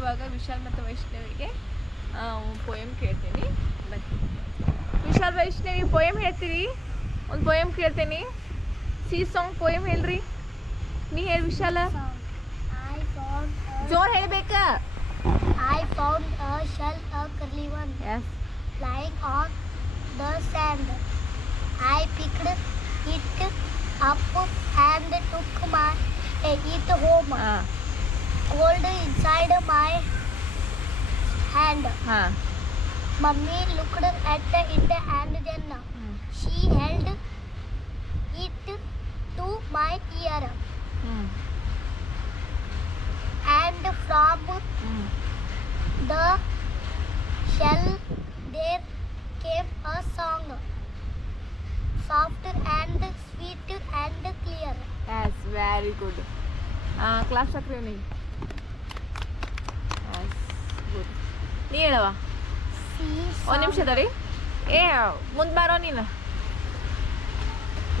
ಇವಾಗ ವಿಶಾಲ್ ಮತ್ತು ವೈಷ್ಣವಿಗೆ ಪೋಯಮ್ ಕೇಳ್ತೀನಿ. ಬನ್ನಿ. ವಿಶಾಲ್ ವೈಷ್ಣವಿ ಪೋಯಮ್ ಹೇಳ್ತೀರಿ ಒಂದು ಪೋಯಮ್ ಕೇಳ್ತೀನಿ. ಸಿ ಸಾಂಗ್ ಪೋಯಮ್ ಹೇಳ್ರಿ. ನೀ ಹೇಳಿ ವಿಶಾಲ. I found a, ಜೋರ್ ಹೇಳ್ಬೇಕ. I found a shell, a curly one, is lying on the sand. I picked it up and took my it home. ಹಾಂ hold inside my hand. Huh. Mummy looked at it and then hmm. she held it to my ear. Hmm. And from hmm. the shell there came a song, soft and sweet and clear. Yes, very good. Uh, class sakre nahi. ನೀ ಹೇಳವ ಒಂದ್ ನಿಮಿಷ ರೀ ಏ ಮುಂದೆ ಬಾರೋ ನೀನು.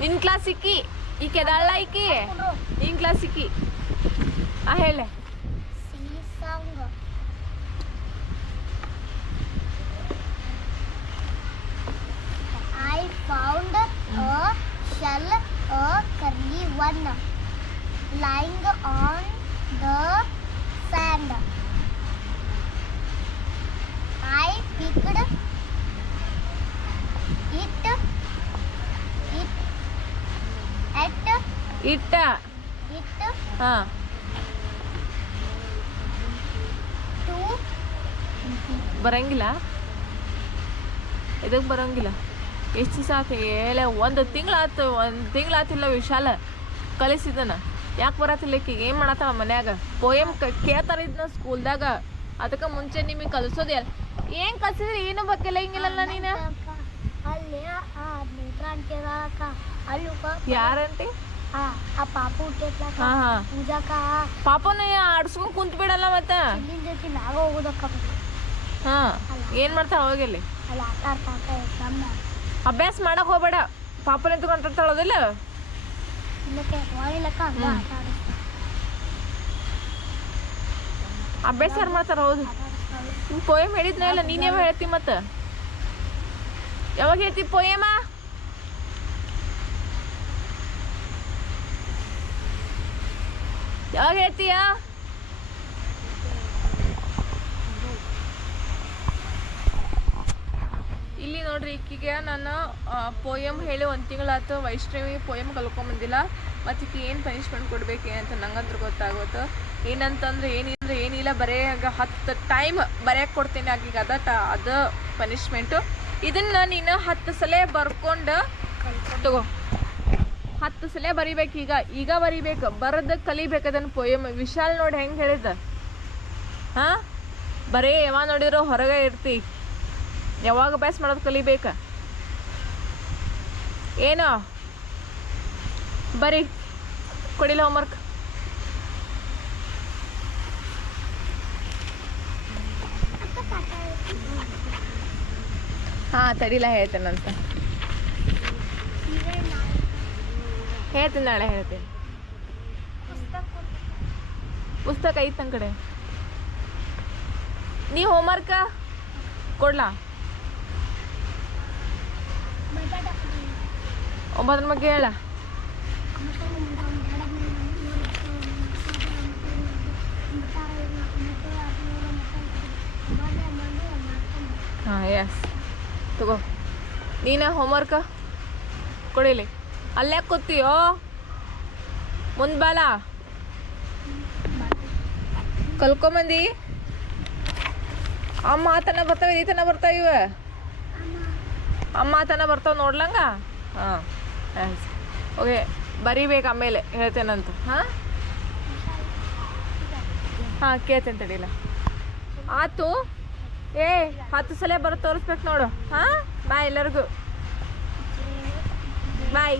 ನಿನ್ನ class ಸಿಕ್ಕಿ ಈಕೆ ಅದಲ್ಲ ಇಕ್ಕಿ ನಿನ್ನ ಕ್ಲಾಸ್ ಸಿಕ್ಕಿ. ಆ ಹೇಳೆ. I found a shell, a curly one, lying on the sand. I it it, it, it ಹಾಂ. ಬರಂಗಿಲ್ಲ. ಇದಕ್ಕೆ ಬರಂಗಿಲ್ಲ. ಎಷ್ಟು ದಿವಸ ಆತು ಹೇಳ ಒಂದು ತಿಂಗಳಾತು ಒಂದು ತಿಂಗಳಾತಿಲ್ಲ ವಿಶಾಲ. ಕಲಿಸಿದನ. ಯಾಕೆ ಬರತ್ತಿಲ್ಲ ಈಕಿಗೆ ಏನು ಮಾಡತ್ತಾವ ಮನ್ಯಾಗ? ಪೋಯಮ್ ಕೇಳ್ತಾರ ಇದನ್ನ ಸ್ಕೂಲ್ದಾಗ ಅದಕ್ಕೆ ಮುಂಚೆ ನಿಮಗೆ ಕಲಿಸೋದೇ ಏನು ಕಲಿಸಿದ್ರಿ? ಏನು ಬಕ್ಕಿಲ್ಲ ಹಿಂಗಿಲ್ಲಲ್ಲ ನೀನು? ಅಲ್ಲಿ ಆ ನೇತ್ರ ಅಂತೀರಕ್ಕ ಅಲ್ಲಿ ಯಾರಂಟಿ ಪಾಪನ ಆಡ್ಸ್ಕೊಂಡ್ ಕುಂತ ಬಿಡಲ್ಲ ಮತ್ತೆ? ಹಾಂ ಏನು ಮಾಡ್ತಾವ ಹೋಗಿಲ್ಲಿ ಅಭ್ಯಾಸ ಮಾಡಕ್ ಹೋಗ್ಬೇಡ. ಪಾಪನ ಎತ್ಕೊಂತಿರ್ತಾಳೋದಿಲ್ಲ ಅಭ್ಯಾಸ ಯಾರು ಮಾಡ್ತಾರ? ಹೌದು. ಆಡಿಸ್ತಾಳ ಪೋಯಮ್ ಹೇಳಿದ್ನ ಇಲ್ಲ, ನೀನ್ ಯಾವ ಹೇಳ್ತಿ ಮತ್ತ? ಯಾವಾಗ ಹೇಳ್ತಿ ಪೋಯಮ ಯಾವಾಗ ಹೇಳ್ತೀಯ? ನೋಡ್ರಿ, ಈಕಿಗೆ ನಾನು ಪೋಯಮ್ ಹೇಳಿ ಒಂದು ತಿಂಗಳಾತು ವೈಷ್ಣವಿ ಪೋಯಮ್ ಕಲ್ಕೊಂಬಂದಿಲ್ಲ ಮತ್ತು ಈಕೆ ಏನು ಪನಿಷ್ಮೆಂಟ್ ಕೊಡ್ಬೇಕು ಅಂತ ನಂಗಂದ್ರೆ ಗೊತ್ತಾಗೋತು. ಏನಂತಂದ್ರೆ ಏನಿಲ್ಲ ಏನಿಲ್ಲ, ಬರೇ ಹಂಗ ಹತ್ತು ಟೈಮ್ ಬರೆಯಕ್ಕೆ ಕೊಡ್ತೀನಿ ಆಕೀಗ ಅದ ಟ ಅದು ಪನಿಷ್ಮೆಂಟು ಇದನ್ನ ನೀನು ಹತ್ತು ಸಲ ಬರ್ಕೊಂಡು ತಗೋ. ಹತ್ತು ಸಲ ಬರಿಬೇಕು ಈಗ ಈಗ ಬರಿಬೇಕು, ಬರೆದು ಕಲಿಬೇಕು ಅದನ್ನ ಪೋಯಮ್ ವಿಶಾಲ್ ನೋಡಿ ಹೆಂಗೆ ಹೇಳಿದ? ಹಾಂ? ಬರೇ ಯಾವ ನೋಡಿರೋ ಹೊರಗೆ ಇರ್ತಿ. ಯಾವಾಗ ಅಭ್ಯಾಸ ಮಾಡೋದು ಕಲಿಬೇಕ? ಏನು? ಬರೀ, ಕೊಡಿಲ್ಲ ಹೋಮ್ವರ್ಕ್ ಹಾಂ ತಡಿಲ್ಲ ಹೇಳ್ತೇನಂತ ಹೇಳ್ತೀನಿ ನಾಳೆ ಹೇಳ್ತೀನಿ. ಪುಸ್ತಕ ಐತೆ ನನ್ನ ಕಡೆ. ನೀ ಹೋಮ್ವರ್ಕ ಕೊಡ್ಲಾ? ಒಂಬತ್ತರ ಬಗ್ಗೆ ಹೇಳ. ಹಾಂ ಎಸ್ ತಗೋ. ನೀನ ಹೋಮ್ವರ್ಕ ಕೊಡಿಲಿ. ಅಲ್ಲೇ ಕೂತೀಯೋ? ಮುಂದೆ ಬಾಲ. ಕಲ್ಕೊಂಬಂದಿ? ಅಮ್ಮ ಆತನ ಬರ್ತಾವೆ, ಈ ತನ ಬರ್ತಾವ ಅಮ್ಮ ತನ ಬರ್ತಾವ ನೋಡ್ಲಂಗ? ಹಾಂ ಓಕೆ ಬರಿಬೇಕು ಆಮೇಲೆ ಹೇಳ್ತೇನಂತ ಹಾಂ? ಹಾಂ, ಕೇಳ್ತೇನೆ ತಡಿಲ್ಲ ಆತು? ಏ, ಹತ್ತು ಸಲ ಬರೋ ತೋರಿಸ್ಬೇಕು ನೋಡು. ಹಾಂ? ಬಾಯ್ ಎಲ್ಲರಿಗೂ. ಬಾಯ್